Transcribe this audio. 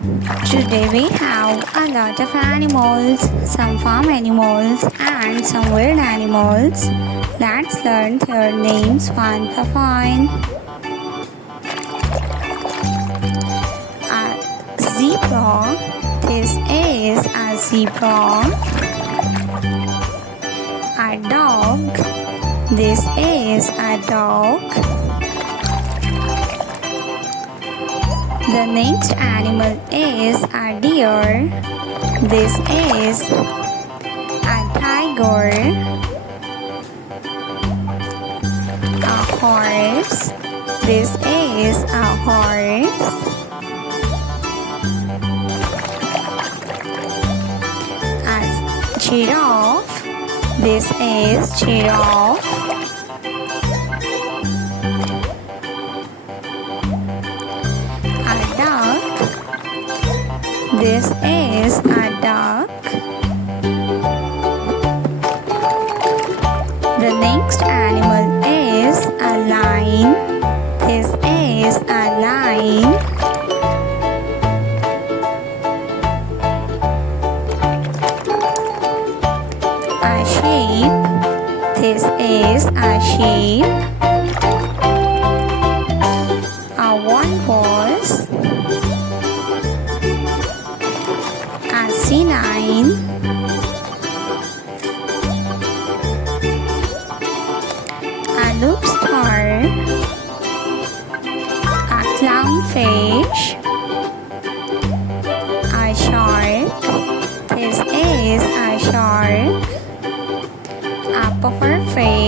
Today we have a lot of animals, some farm animals and some wild animals. Let's learn their names one by one. A zebra. This is a zebra. A dog. This is a dog. The next animal is a deer. This is a tiger. A horse. This is a horse. A giraffe. This is giraffe. This is a duck. The next animal is a lion. This is a lion. A sheep. This is a sheep. A walrus. C9. A lobster. A clownfish. A shark. This is a shark. A pufferfish.